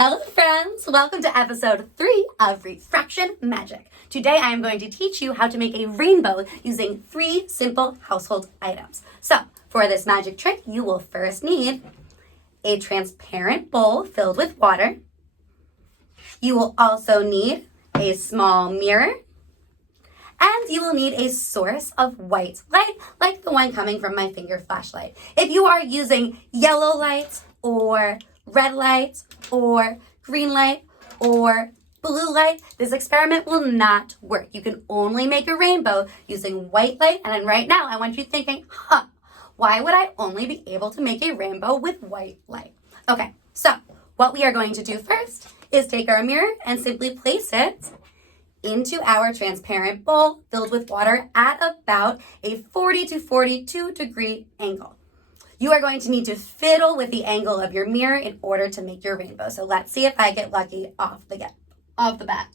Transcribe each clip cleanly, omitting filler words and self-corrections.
Hello friends, welcome to episode 3 of Refraction Magic. Today I am going to teach you how to make a rainbow using 3 simple household items. So for this magic trick, you will first need a transparent bowl filled with water. You will also need a small mirror. And you will need a source of white light, like the one coming from my finger flashlight. If you are using yellow light or red light or green light or blue light, this experiment will not work. You can only make a rainbow using white light. And then right now, I want you thinking, why would I only be able to make a rainbow with white light? Okay, so what we are going to do first is take our mirror and simply place it into our transparent bowl filled with water at about a 40 to 42 degree angle. You are going to need to fiddle with the angle of your mirror in order to make your rainbow. So let's see if I get lucky off the bat.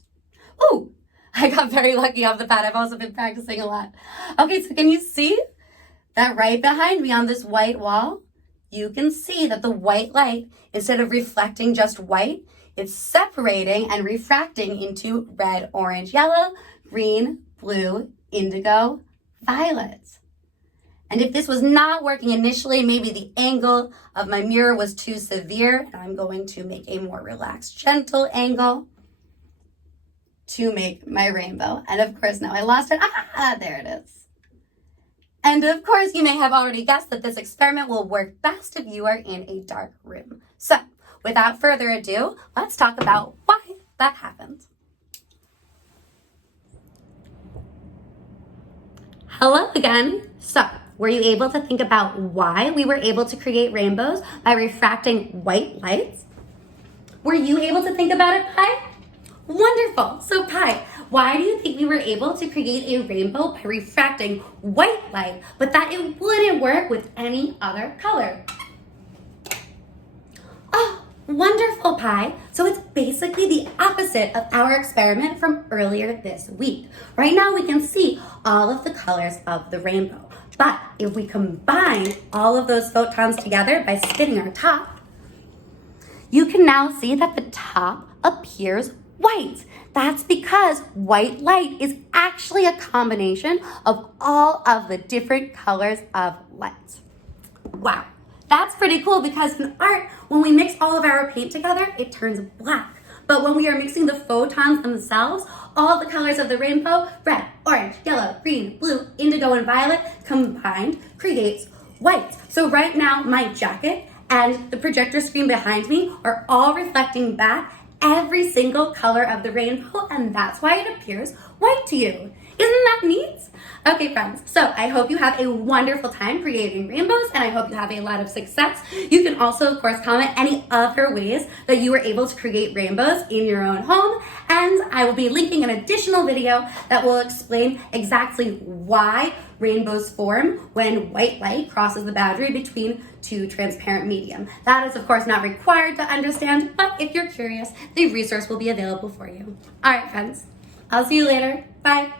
Ooh, I got very lucky off the bat. I've also been practicing a lot. Okay, so can you see that right behind me on this white wall? You can see that the white light, instead of reflecting just white, it's separating and refracting into red, orange, yellow, green, blue, indigo, violet. And if this was not working initially, maybe the angle of my mirror was too severe, and I'm going to make a more relaxed, gentle angle to make my rainbow. And of course, now I lost it. There it is. And of course, you may have already guessed that this experiment will work best if you are in a dark room. So, without further ado, let's talk about why that happened. Hello again. So, were you able to think about why we were able to create rainbows by refracting white lights? Were you able to think about it, Pi? Wonderful. So, Pi, why do you think we were able to create a rainbow by refracting white light, but that it wouldn't work with any other color? Wonderful, Pi. So it's basically the opposite of our experiment from earlier this week. Right now we can see all of the colors of the rainbow. But if we combine all of those photons together by spinning our top, you can now see that the top appears white. That's because white light is actually a combination of all of the different colors of light. Wow. That's pretty cool because in art, when we mix all of our paint together, it turns black. But when we are mixing the photons themselves, all the colors of the rainbow, red, orange, yellow, green, blue, indigo, and violet, combined creates white. So right now, my jacket and the projector screen behind me are all reflecting back every single color of the rainbow, and that's why it appears white to you. Isn't that neat? Okay, friends, so I hope you have a wonderful time creating rainbows, and I hope you have a lot of success. You can also, of course, comment any other ways that you were able to create rainbows in your own home, and I will be linking an additional video that will explain exactly why rainbows form when white light crosses the boundary between two transparent medium. That is, of course, not required to understand, but if you're curious, the resource will be available for you. All right, friends, I'll see you later. Bye.